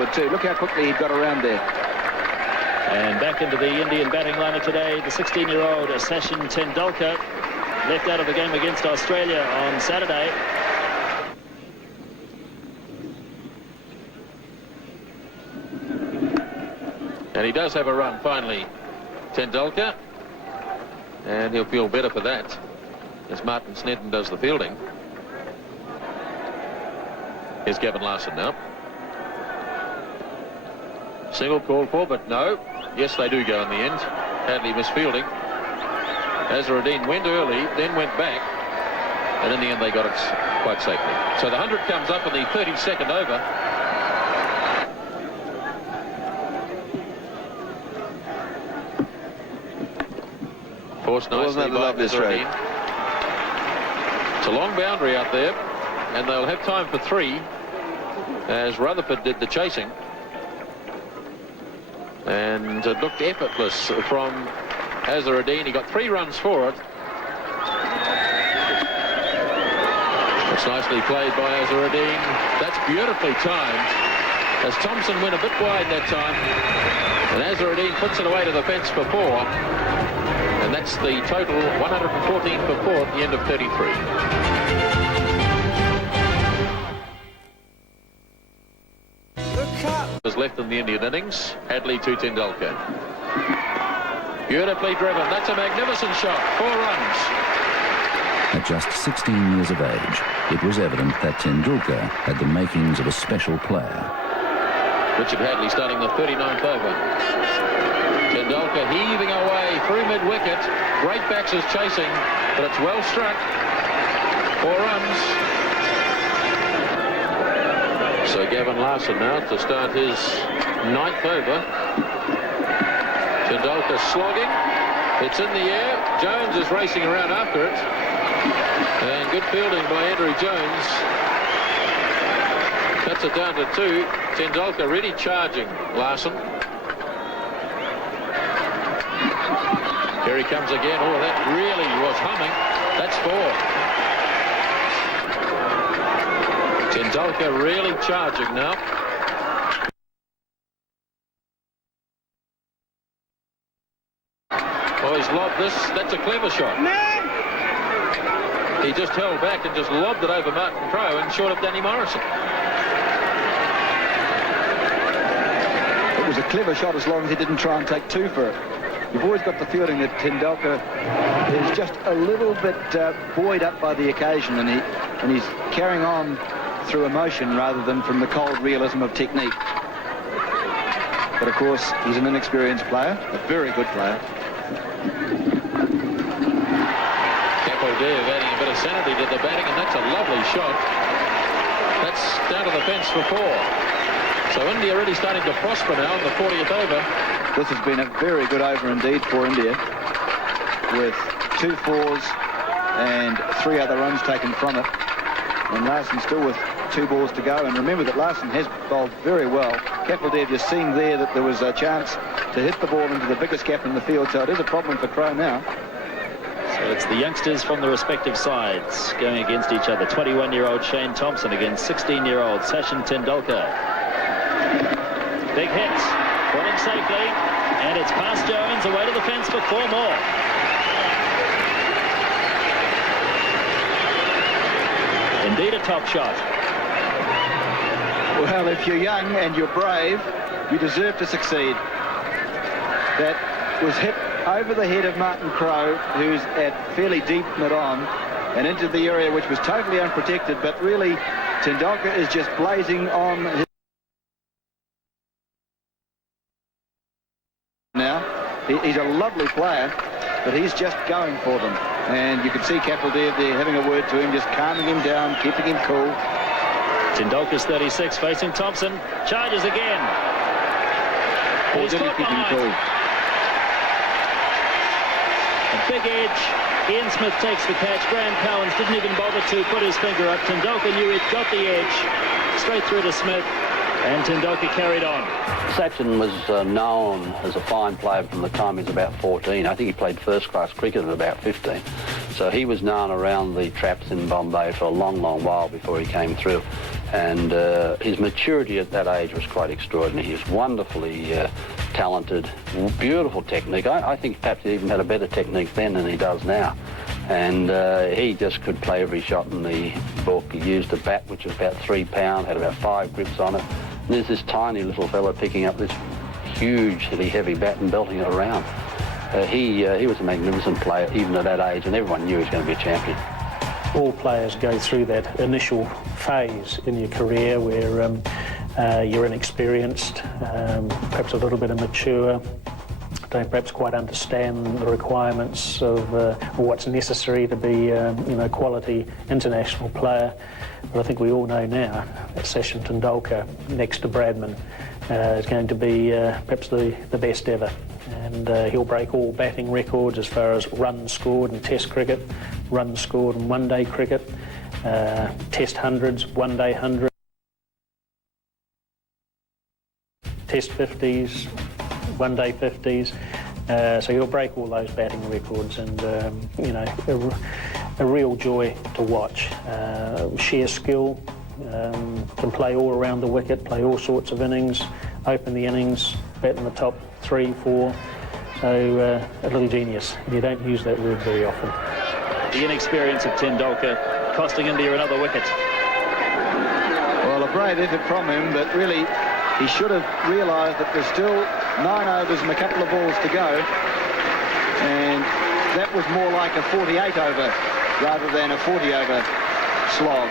backward too. Look how quickly he got around there. And back into the Indian batting lineup today, the 16-year-old Sachin Tendulkar, left out of the game against Australia on Saturday. And he does have a run finally, Tendulkar, and he'll feel better for that as Martin Snedden does the fielding. Here's Gavin Larson now. Single called for, but no. Yes, they do go in the end. Hadley misfielding. Azharuddin went early, then went back, and in the end they got it quite safely. So the 100 comes up in the 32nd over. Forced nicely by Azharuddin. It's a long boundary out there, and they'll have time for 3 as Rutherford did the chasing. And it looked effortless from Azharuddin. He got 3 runs for it. It's nicely played by Azharuddin. That's beautifully timed, as Thompson went a bit wide that time, and Azharuddin puts it away to the fence for 4. And that's the total, 114 for 4 at the end of 33. Is left in the Indian innings. Hadley to Tendulkar. Beautifully driven. That's a magnificent shot. 4 runs. At just 16 years of age, it was evident that Tendulkar had the makings of a special player. Richard Hadley starting the 39th over. Tendulkar heaving away through mid-wicket. Great backs is chasing, but it's well struck. 4 runs. So Gavin Larson now to start his 9th over. Tendulkar slogging. It's in the air. Jones is racing around after it. And good fielding by Andrew Jones. Cuts it down to 2. Tendulkar really charging Larson. Here he comes again. Oh, that really was humming. That's 4. Tendulkar really charging now. Oh, he's lobbed this. That's a clever shot. He just held back and just lobbed it over Martin Crowe and short of Danny Morrison. It was a clever shot as long as he didn't try and take 2 for it. You've always got the feeling that Tendulkar is just a little bit buoyed up by the occasion, and he's carrying on through emotion rather than from the cold realism of technique. But of course, he's an inexperienced player, a very good player. Kapil adding a bit of sanity to the batting, and that's a lovely shot. That's down to the fence for 4. So India really starting to prosper now in the 40th over. This has been a very good over indeed for India, with 2 4s and 3 other runs taken from it. And Larson still with 2 balls to go. And remember that Larson has bowled very well. Kapil, you've seen there that there was a chance to hit the ball into the biggest gap in the field. So it is a problem for Crowe now. So it's the youngsters from the respective sides going against each other. 21-year-old Shane Thompson against 16-year-old Sachin Tendulkar. Big hits. Put in safely. And it's past Jones, away to the fence for 4 more. Indeed a top shot. Well, if you're young and you're brave, you deserve to succeed. That was hit over the head of Martin Crowe, who's at fairly deep mid-on, and into the area which was totally unprotected, but really Tendulkar is just blazing on his... Now, he's a lovely player, but he's just going for them. And you can see Kapil there having a word to him, just calming him down, keeping him cool. Tendulkar's 36, facing Thompson. Charges again. Or did he keep him cool? A big edge. Ian Smith takes the catch. Graham Cowans didn't even bother to put his finger up. Tendulkar knew he'd got the edge. Straight through to Smith. And Tendulkar carried on. Sachin was known as a fine player from the time he was about 14. I think he played first-class cricket at about 15. So he was known around the traps in Bombay for a long, long while before he came through. And his maturity at that age was quite extraordinary. He was wonderfully talented, beautiful technique. I think perhaps he even had a better technique then than he does now. And he just could play every shot in the book. He used a bat which was about 3 pounds, had about 5 grips on it. And there's this tiny little fella picking up this hugely heavy bat and belting it around. He was a magnificent player even at that age, and everyone knew he was going to be a champion. All players go through that initial phase in your career where you're inexperienced, perhaps a little bit immature, don't perhaps quite understand the requirements of what's necessary to be a quality international player. But I think we all know now that Sachin Tendulkar, next to Bradman, is going to be perhaps the best ever. And he'll break all batting records as far as runs scored in Test cricket, runs scored in one-day cricket, Test hundreds, one-day hundreds, Test 50s, one-day 50s. So he'll break all those batting records, and a real joy to watch. Sheer skill, can play all around the wicket, play all sorts of innings, open the innings, bat in the top 3, 4. So a little genius. You don't use that word very often. The inexperience of Tendulkar costing India another wicket. Well, a brave effort from him, but really he should have realised that there's still 9 overs and a couple of balls to go, and that was more like a 48 over rather than a 40 over slog.